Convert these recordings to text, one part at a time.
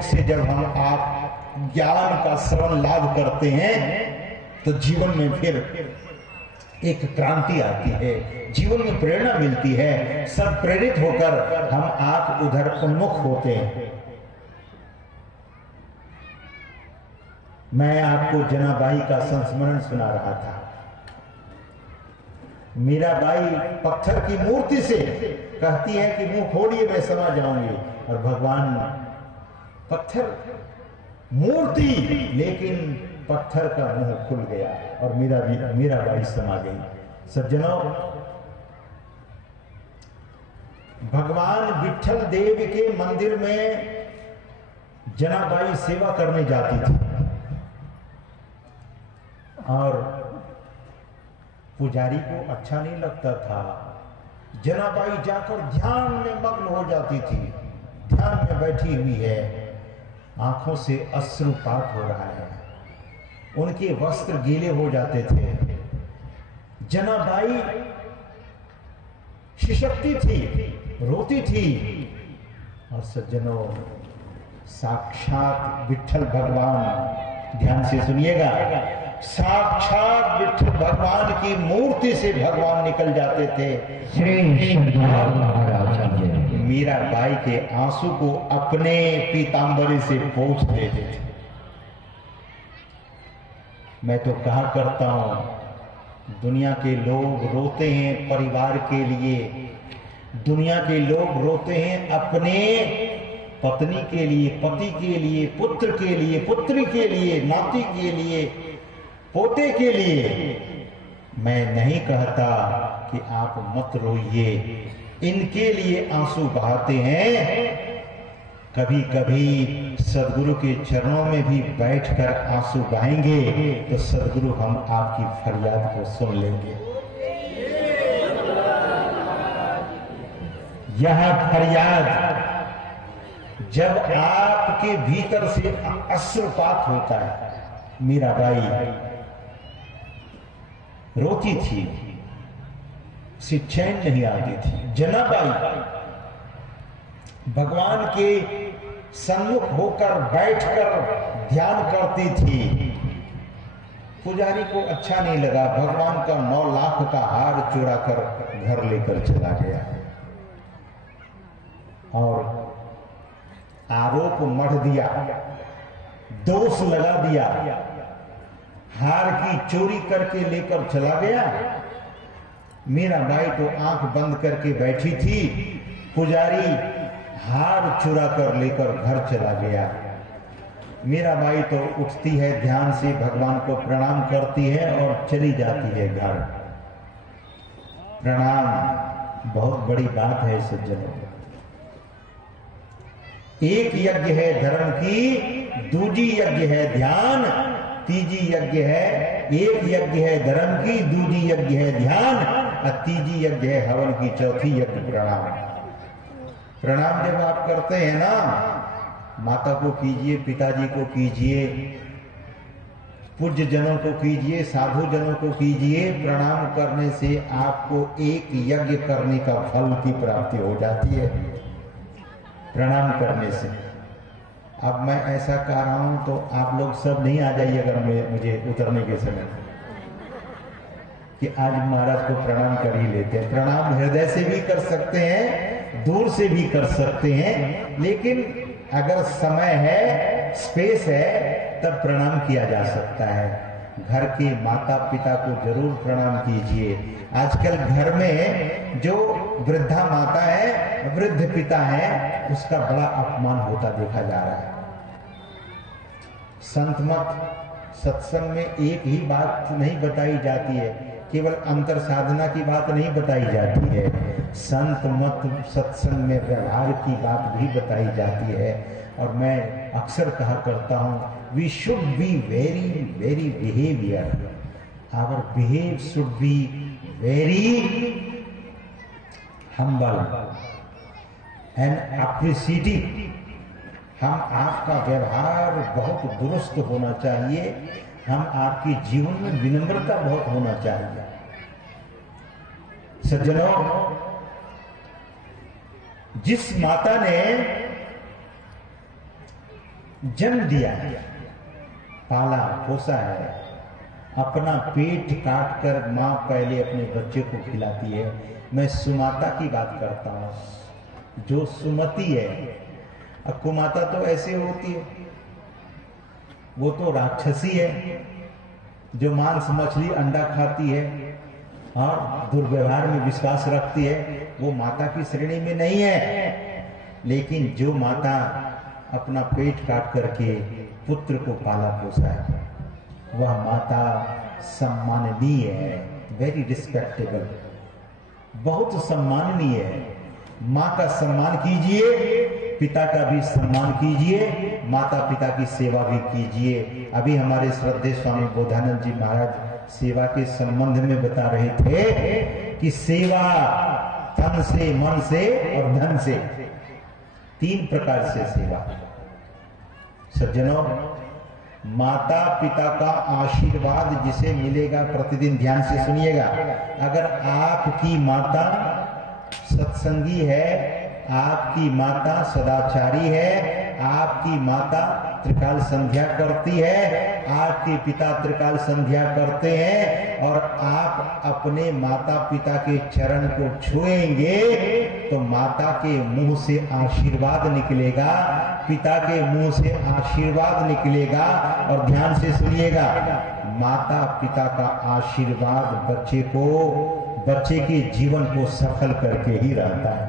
सुख से जब हम आप ज्ञान का श्रवण लाभ करते हैं तो जीवन में फिर एक क्रांति आती है, जीवन में प्रेरणा मिलती है, सब प्रेरित होकर हम आप उधर उन्मुख होते हैं। मैं आपको जनाबाई का संस्मरण सुना रहा था। मीराबाई पत्थर की मूर्ति से कहती है कि मुंह खोलिए मैं समा जाऊंगी, और भगवान पत्थर मूर्ति लेकिन पत्थर का मुंह खुल गया और मीराबाई समा गई। सज्जनों, भगवान विठल देव के मंदिर में जनाबाई सेवा करने जाती थी और पुजारी को अच्छा नहीं लगता था। जनाबाई जाकर ध्यान में मग्न हो जाती थी, ध्यान में बैठी हुई है, आंखों से अश्रुपात हो रहा है, उनके वस्त्र गीले हो जाते थे। जनाबाई शिशक्ति थी, रोती थी, और सज्जनों साक्षात विठल भगवान, ध्यान से सुनिएगा, साक्षात विठल भगवान की मूर्ति से भगवान निकल जाते थे। श्री महाराज मीराबाई के आंसू को अपने पीतांबरी से पोंछ देते थे। मैं तो कहा करता हूं, दुनिया के लोग रोते हैं परिवार के लिए, दुनिया के लोग रोते हैं अपने पत्नी के लिए, पति के लिए, पुत्र के लिए, पुत्री के लिए, नाती के लिए, पोते के लिए। मैं नहीं कहता कि आप मत रोइए, इनके लिए आंसू बहाते हैं। कभी कभी सदगुरु के चरणों में भी बैठकर आंसू बहाएंगे तो सदगुरु हम आपकी फरियाद को सुन लेंगे। यह फरियाद जब आपके भीतर से अश्रुपात होता है। मीराबाई रोती थी, उसे चैन नहीं आती थी। जनाबाई भगवान के सम्मुख होकर बैठकर ध्यान करती थी। पुजारी को अच्छा नहीं लगा, भगवान का 9 लाख का हार चुरा कर घर लेकर चला गया और आरोप मढ़ दिया, दोष लगा दिया, हार की चोरी करके लेकर चला गया। मीराबाई तो आंख बंद करके बैठी थी, पुजारी हार चुरा कर लेकर घर चला गया। मीराबाई तो उठती है, ध्यान से भगवान को प्रणाम करती है और चली जाती है घर। प्रणाम बहुत बड़ी बात है सज्जनों। एक यज्ञ है धर्म की, दूजी यज्ञ है ध्यान, तीजी यज्ञ है, एक यज्ञ है धर्म की, दूजी यज्ञ है ध्यान, और तीजी यज्ञ है हवन की, चौथी यज्ञ प्रणाम। प्रणाम जब आप करते हैं ना, माता को कीजिए, पिताजी को कीजिए, पूज्य जनों को कीजिए, साधु जनों को कीजिए। प्रणाम करने से आपको एक यज्ञ करने का फल की प्राप्ति हो जाती है, प्रणाम करने से। अब मैं ऐसा कह रहा हूं तो आप लोग सब नहीं आ जाइए अगर मुझे उतरने के समय कि आज महाराज को प्रणाम कर ही लेते हैं। प्रणाम हृदय से भी कर सकते हैं, दूर से भी कर सकते हैं, लेकिन अगर समय है, स्पेस है, तब प्रणाम किया जा सकता है। घर के माता पिता को जरूर प्रणाम कीजिए। आजकल घर में जो वृद्धा माता है, वृद्ध पिता है, उसका बड़ा अपमान होता देखा जा रहा है। संत मत सत्संग में एक ही बात नहीं बताई जाती है, केवल अंतर साधना की बात नहीं बताई जाती है। संत मत सत्संग में व्यवहार की बात भी बताई जाती है। और मैं अक्सर कहा करता हूं, we should be very very behaviour, our behave should be very humble and appreciative. हम आपका व्यवहार बहुत दुरुस्त होना चाहिए, हम आपके जीवन में विनम्रता बहुत होना चाहिए। सज्जनों, जिस माता ने जन्म दिया है, पाला पोसा है, अपना पेट काट कर माँ पहले अपने बच्चे को खिलाती है। मैं सुमाता की बात करता हूँ, जो सुमती है। अब कुमाता तो ऐसे होती है, वो तो राक्षसी है, जो मांस मछली अंडा खाती है और दुर्व्यवहार में विश्वास रखती है, वो माता की श्रेणी में नहीं है। लेकिन जो माता अपना पेट काट करके पुत्र को पाला पोसा है, वह माता सम्माननीय है, वेरी रिस्पेक्टेबल, बहुत सम्माननीय है। माँ का सम्मान कीजिए, पिता का भी सम्मान कीजिए, माता पिता की सेवा भी कीजिए। अभी हमारे श्रद्धेय स्वामी बोधानंद जी महाराज सेवा के संबंध में बता रहे थे कि सेवा तन से, मन से और धन से, 3 प्रकार से सेवा। सज्जनों, माता पिता का आशीर्वाद जिसे मिलेगा, प्रतिदिन ध्यान से सुनिएगा। अगर आपकी माता सत्संगी है, आपकी माता सदाचारी है, आपकी माता त्रिकाल संध्या करती है, आपके पिता त्रिकाल संध्या करते हैं, और आप अपने माता पिता के चरण को छुएंगे तो माता के मुंह से आशीर्वाद निकलेगा, पिता के मुंह से आशीर्वाद निकलेगा। और ध्यान से सुनिएगा, माता पिता का आशीर्वाद बच्चे के जीवन को सफल करके ही रहता है।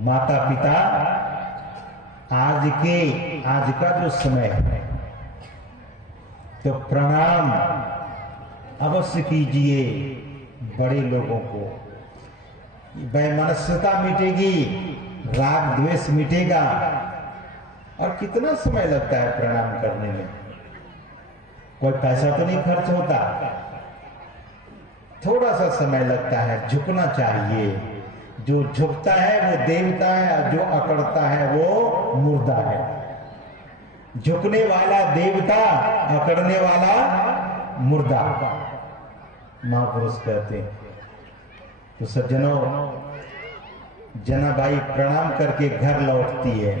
माता पिता आज का जो समय है, तो प्रणाम अवश्य कीजिए बड़े लोगों को। वैमनस्यता मिटेगी, राग द्वेष मिटेगा। और कितना समय लगता है प्रणाम करने में? कोई पैसा तो नहीं खर्च होता, थोड़ा सा समय लगता है। झुकना चाहिए, जो झुकता है वो देवता है, और जो अकड़ता है वो मुर्दा है। झुकने वाला देवता, अकड़ने वाला मुर्दा, महापुरुष कहते हैं। तो सज्जनों, जनाबाई प्रणाम करके घर लौटती है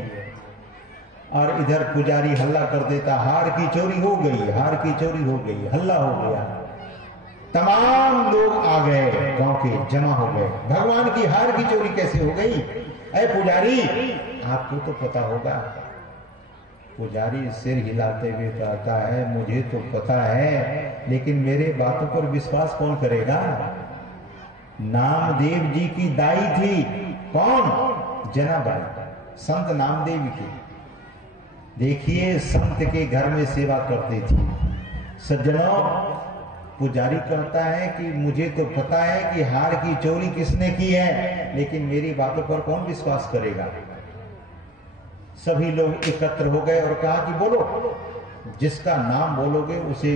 और इधर पुजारी हल्ला कर देता, हार की चोरी हो गई, हार की चोरी हो गई, हल्ला हो गया। तमाम लोग आ गए, गांव के जमा हो गए। भगवान की हार की चोरी कैसे हो गई? अरे पुजारी, आपको तो पता होगा। पुजारी सिर हिलाते हुए कहता है, मुझे तो पता है, लेकिन मेरे बातों पर विश्वास कौन करेगा? नामदेव जी की दाई थी। कौन? जनाबाई, संत नामदेव की। देखिए, संत के घर में सेवा करती थी। सज्जनों, पुजारी कहता है कि मुझे तो पता है कि हार की चोरी किसने की है, लेकिन मेरी बातों पर कौन विश्वास करेगा? सभी लोग एकत्र हो गए और कहा कि बोलो, जिसका नाम बोलोगे उसे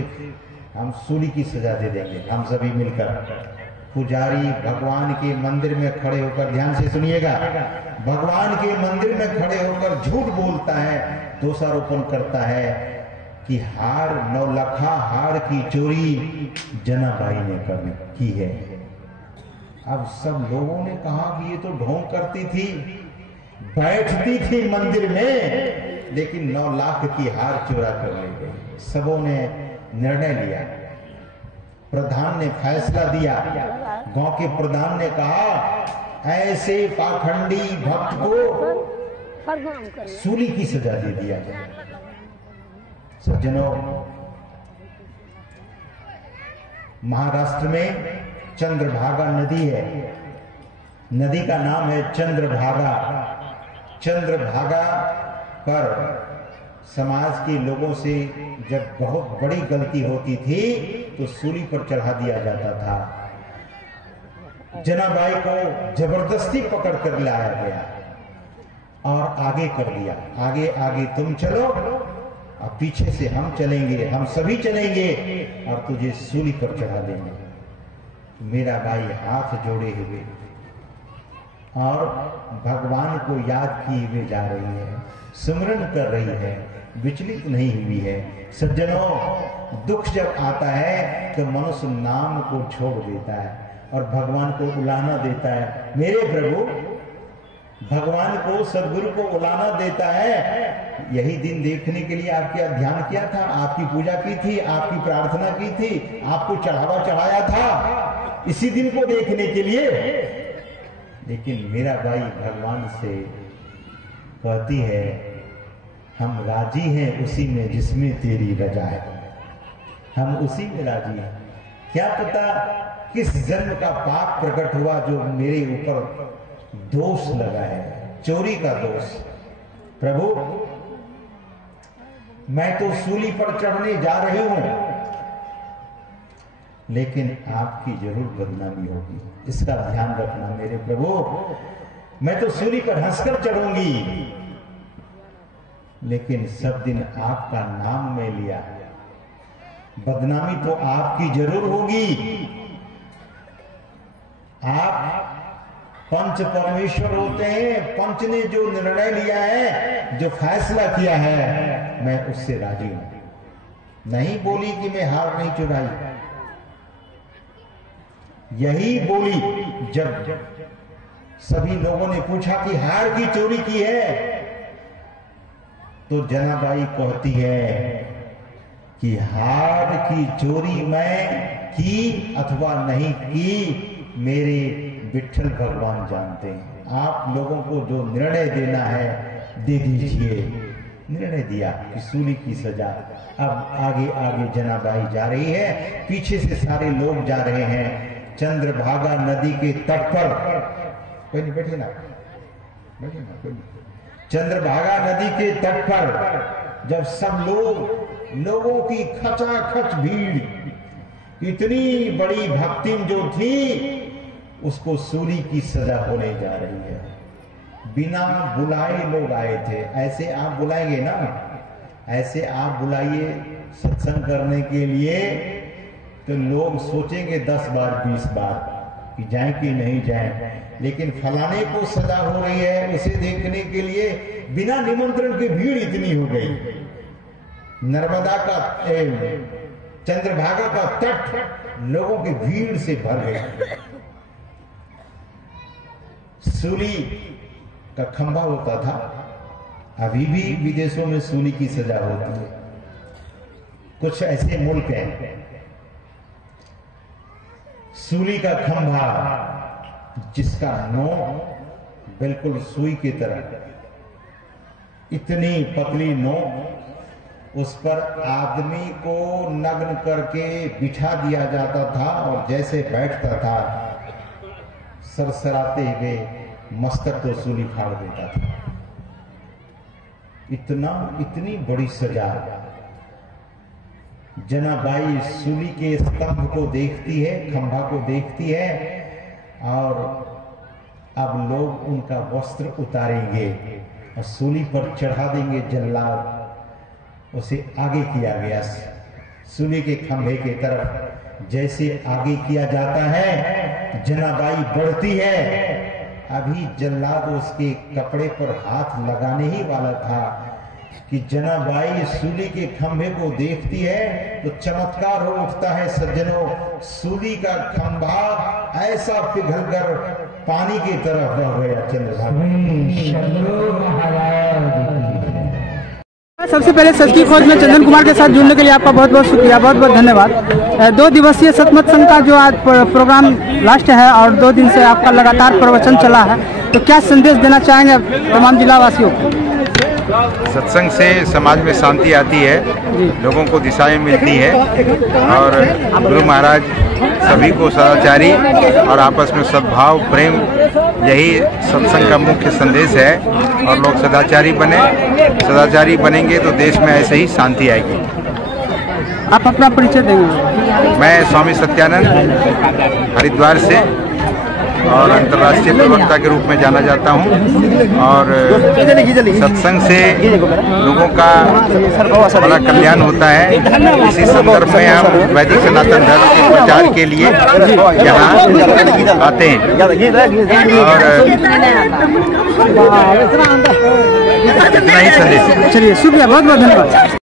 हम सूली की सजा दे देंगे, हम सभी मिलकर। पुजारी भगवान के मंदिर में खड़े होकर, ध्यान से सुनिएगा, भगवान के मंदिर में खड़े होकर झूठ बोलता है, दोषारोपण करता है कि हार, 9 लाखा हार की चोरी जनाबाई ने की है। अब सब लोगों ने कहा कि ये तो ढोंग करती थी, बैठती थी मंदिर में, लेकिन 9 लाख की हार चुरा कर ले गई। सबों ने निर्णय लिया, प्रधान ने फैसला दिया। गांव के प्रधान ने कहा, ऐसे पाखंडी भक्त को सूली की सजा दे दिया जाए। सज्जनों, महाराष्ट्र में चंद्रभागा नदी है, नदी का नाम है चंद्रभागा। चंद्रभागा पर समाज के लोगों से जब बहुत बड़ी गलती होती थी तो सूली पर चढ़ा दिया जाता था। जनाबाई को जबरदस्ती पकड़ कर लाया गया और आगे कर दिया, आगे आगे तुम चलो और पीछे से हम चलेंगे, हम सभी चलेंगे और तुझे सूली पर चढ़ा देंगे। मेरा भाई हाथ जोड़े हुए और भगवान को याद किए हुए जा रही है, सिमरन कर रही है, विचलित नहीं हुई है। सज्जनों, दुख जब आता है तो मनुष्य नाम को छोड़ देता है और भगवान को उलाहना देता है, मेरे प्रभु भगवान को, सदगुरु को उलाना देता है। यही दिन देखने के लिए आपके ध्यान किया था, आपकी पूजा की थी, आपकी प्रार्थना की थी, आपको चढ़ावा चढ़ाया था, इसी दिन को देखने के लिए। लेकिन मीराबाई भगवान से कहती है, हम राजी हैं उसी में जिसमें तेरी रजा है, हम उसी में राजी हैं। क्या पता किस जन्म का पाप प्रकट हुआ जो मेरे ऊपर दोष लगा है, चोरी का दोष। प्रभु, मैं तो सूली पर चढ़ने जा रही हूं, लेकिन आपकी जरूर बदनामी होगी, इसका ध्यान रखना मेरे प्रभु। मैं तो सूली पर हंसकर चढ़ूंगी, लेकिन सब दिन आपका नाम में लिया, बदनामी तो आपकी जरूर होगी। आप पंच परमेश्वर होते हैं, पंच ने जो निर्णय लिया है, जो फैसला किया है, मैं उससे राजी हूं। नहीं बोली कि मैं हार नहीं चुराई, यही बोली जब सभी लोगों ने पूछा कि हार की चोरी की है, तो जनाबाई कहती है कि हार की चोरी मैं की अथवा नहीं की, मेरे विठ्ठल भगवान जानते हैं। आप लोगों को जो निर्णय देना है दे दीजिए। निर्णय दिया कि सूली की सजा। अब आगे आगे जनाबाई जा रही है, पीछे से सारे लोग जा रहे हैं। चंद्रभागा नदी के तट पर, कोई नहीं, बैठिए ना, बैठिए ना, कोई नहीं। चंद्रभागा नदी के तट पर जब सब लोगों की खचाखच भीड़, इतनी बड़ी भक्ति जो थी, उसको सूली की सजा होने जा रही है। बिना बुलाए लोग आए थे। ऐसे आप बुलाएंगे ना, ऐसे आप बुलाइए सत्संग करने के लिए, तो लोग सोचेंगे 10 बार 20 बार कि जाएं कि नहीं जाएं। लेकिन फलाने को सजा हो रही है, उसे देखने के लिए बिना निमंत्रण की भीड़ इतनी हो गई। नर्मदा का चंद्रभागा का तट लोगों की भीड़ से भर गया। सूली का खंभा होता था, अभी भी विदेशों में सूली की सजा होती है। कुछ ऐसे मुल्क हैं, सूली का खंभा जिसका नोक बिल्कुल सुई की तरह, इतनी पतली नोक, उस पर आदमी को नग्न करके बिठा दिया जाता था और जैसे बैठता था, सरसराते हुए मस्तक को सूली फाड़ देता था। इतनी बड़ी सजा। जनाबाई सूली के स्तंभ को देखती है, खंभा को देखती है, और अब लोग उनका वस्त्र उतारेंगे और सूली पर चढ़ा देंगे जल्लाद। उसे आगे किया गया, सूली के खंभे की तरफ जैसे आगे किया जाता है, जनाबाई बढ़ती है। अभी जल्लाद उसके कपड़े पर हाथ लगाने ही वाला था कि जनाबाई सूली के खंभे को देखती है तो चमत्कार हो उठता है। सज्जनों, सूली का खंभा ऐसा पिघलकर पानी की तरफ बह गया। चंद्रभागा सबसे पहले सच की खोज में चंदन कुमार के साथ जुड़ने के लिए आपका बहुत बहुत शुक्रिया, बहुत बहुत धन्यवाद। 2 दिवसीय सतमत संघ का जो आज प्रोग्राम लास्ट है और 2 दिन से आपका लगातार प्रवचन चला है, तो क्या संदेश देना चाहेंगे तमाम जिला वासियों को? सत्संग से समाज में शांति आती है, लोगों को दिशाएं मिलती है, और गुरु महाराज सभी को सदाचारी और आपस में सद्भाव प्रेम, यही सत्संग का मुख्य संदेश है। और लोग सदाचारी सदाचारी बनेंगे तो देश में ऐसे ही शांति आएगी। आप अपना परिचय देंगे? मैं स्वामी सत्यानंद हरिद्वार से और अंतर्राष्ट्रीय प्रवक्ता के रूप में जाना जाता हूं, और सत्संग से लोगों का बड़ा कल्याण होता है। इसी संदर्भ में हम वैदिक सनातन धर्म के प्रचार के लिए यहाँ आते हैं। और इतना ही संदेश। चलिए, शुक्रिया, बहुत बहुत धन्यवाद।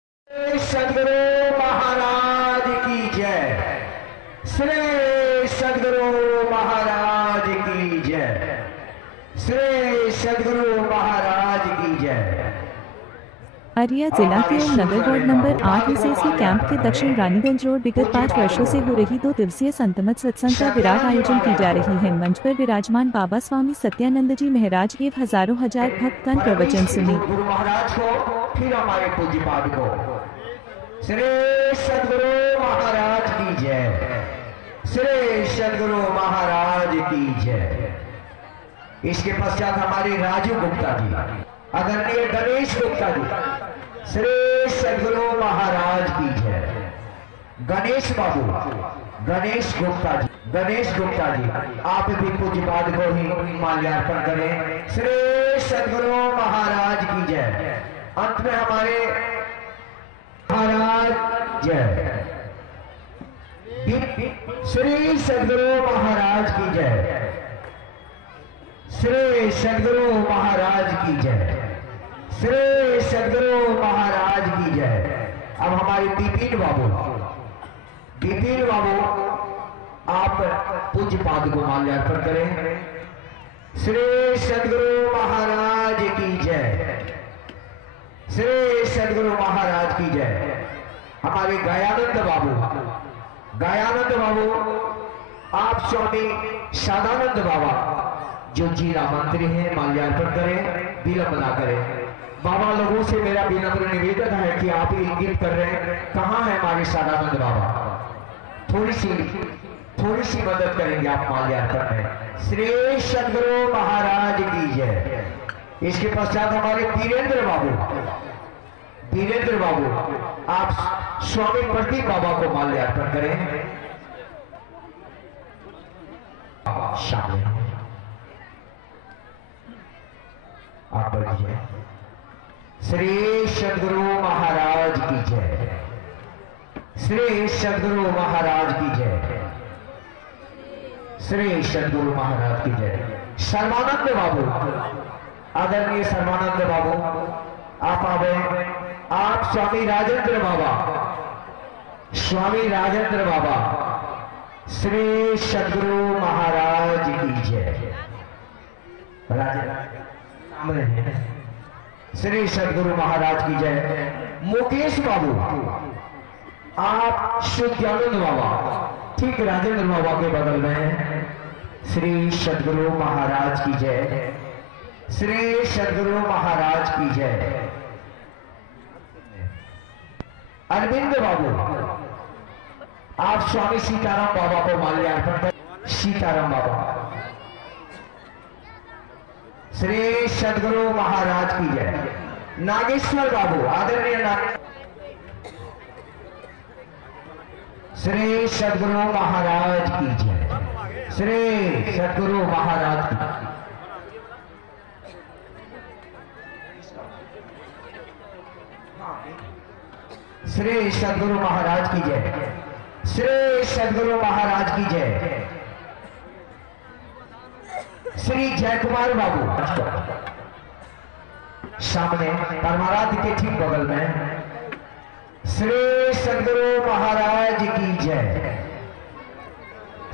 श्री सद्गुरु महाराज की जय। अरिया जिला के ओम नगर वार्ड नंबर 8 SSC कैंप के दक्षिण रानीगंज रोड विगत 5 वर्षों से हो रही 2 दिवसीय संतमत सत्संग का विराट आयोजन की जा रही है। मंच पर विराजमान बाबा स्वामी सत्यानंद जी महाराज एवं हजारों हजार भक्तगण प्रवचन सुनी। गुरु महाराज को फिर हमारे पूज्यपाद को श्री सद्गुरु महाराज की जय। श्री सद्गुरु महाराज की जय। इसके पश्चात हमारे राजू गुप्ता जी, आदरणीय गणेश गुप्ता जी, श्री सद्गुरु महाराज की जय। गणेश बाबू, गणेश गुप्ता जी आप भी पूज्यपाद को ही माल्यार्पण करें। श्री सद्गुरु महाराज की जय। अंत में हमारे महाराज जय। श्री सद्गुरु महाराज की जय। श्री सद्गुरु महाराज की जय। श्री सद्गुरु महाराज की जय। अब हमारे बिपिन बाबू आप पूज्यपाद को माल्यार्पण करें। श्री सद्गुरु महाराज की जय। श्री सद्गुरु महाराज की जय। हमारे गयानंद बाबू आप स्वामी सदानंद बाबा जो जिला मंत्री हैं माल्यार्पण करें, विलंब ना करें। बाबा लोगों से मेरा विनम्र निवेदन है कि आप इंगित कर रहे हैं कहाँ है हमारे सदानंद बाबा, थोड़ी सी मदद करेंगे आप माल्यार्पण में। श्री सद्गुरु महाराज की जय। इसके पश्चात हमारे वीरेंद्र बाबू आप स्वामी प्रदीप बाबा को माल्यार्पण करें। शामिल आप बढ़िए। श्री सद्गुरु महाराज की जय। श्री सद्गुरु महाराज की जय। श्री सद्गुरु महाराज की जय। सर्वानंद बाबू, आदरणीय सर्वानंद बाबू आप आवे। आप स्वामी राजेंद्र बाबा श्री सद्गुरु महाराज की जय। श्री सद्गुरु महाराज की जय। मुकेश बाबू आप शुद्धानंद बाबा ठीक राजेंद्र बाबा के बगल में। श्री सद्गुरु महाराज की जय। श्री सद्गुरु महाराज की जय। अरविंद बाबू आप स्वामी सीताराम बाबा को माल्यार्पण करें। सीताराम बाबा श्री सद्गुरु महाराज की जय। नागेश्वर बाबू आदरणीय श्री सद्गुरु महाराज की जय। श्री सद्गुरु महाराज की श्री सद्गुरु महाराज की जय। श्री सद्गुरु महाराज की जय। श्री जयकुमार बाबू सामने परमाराध के ठीक बगल में। श्री सद्गुरु महाराज की जय।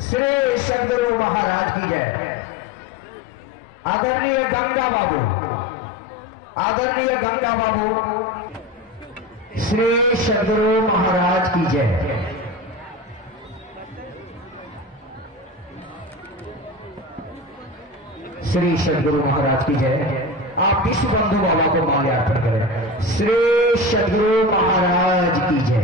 श्री सद्गुरु महाराज की जय। आदरणीय गंगा बाबू श्री सद्गुरु महाराज की जय। श्री सद्गुरु महाराज की जय। आप विश्व बंधु बाबा को माल्यार्पण करें। श्री सद्गुरु महाराज की जय।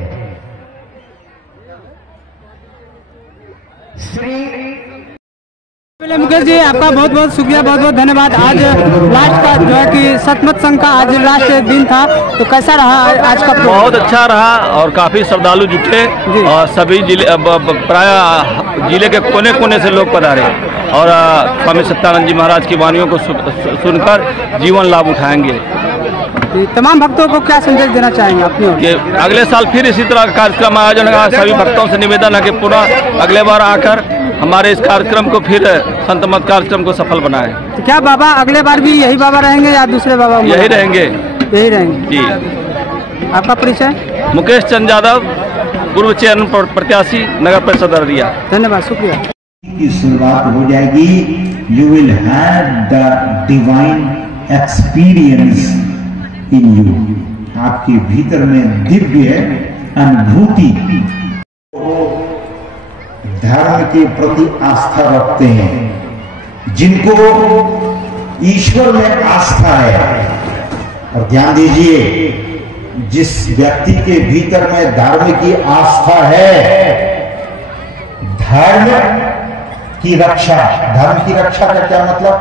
पहले मुकेश जी आपका बहुत बहुत शुक्रिया, बहुत बहुत धन्यवाद। आज लास्ट का जो है कि सतमत संघ का आज लास्ट दिन था, तो कैसा रहा आज का? बहुत अच्छा रहा और काफी श्रद्धालु जुटे और सभी जिले प्राय जिले के कोने कोने से लोग पधारे और स्वामी सत्यानंद जी महाराज की वाणियों को सुनकर जीवन लाभ उठाएंगे। तमाम भक्तों को क्या संदेश देना चाहेंगे अपनी ओर? कि अगले साल फिर इसी तरह का कार्यक्रम आयोजन होगा। सभी भक्तों से निवेदन है कि पुनः अगले बार आकर हमारे इस कार्यक्रम को फिर संतमत कार्यक्रम को सफल बनाएं। तो क्या बाबा अगले बार भी यही बाबा रहेंगे या दूसरे बाबा? यही रहेंगे जी। आपका परिचय? मुकेश चंद यादव, पूर्व चेयरमैन प्रत्याशी, नगर परिषद अररिया। धन्यवाद, शुक्रिया। की शुरुआत हो जाएगी। You will have the divine experience in you, आपके भीतर में दिव्य अनुभूति। धर्म के प्रति आस्था रखते हैं, जिनको ईश्वर में आस्था है, और ध्यान दीजिए, जिस व्यक्ति के भीतर में धर्म की आस्था है, धर्म की रक्षा, धर्म की रक्षा का क्या मतलब?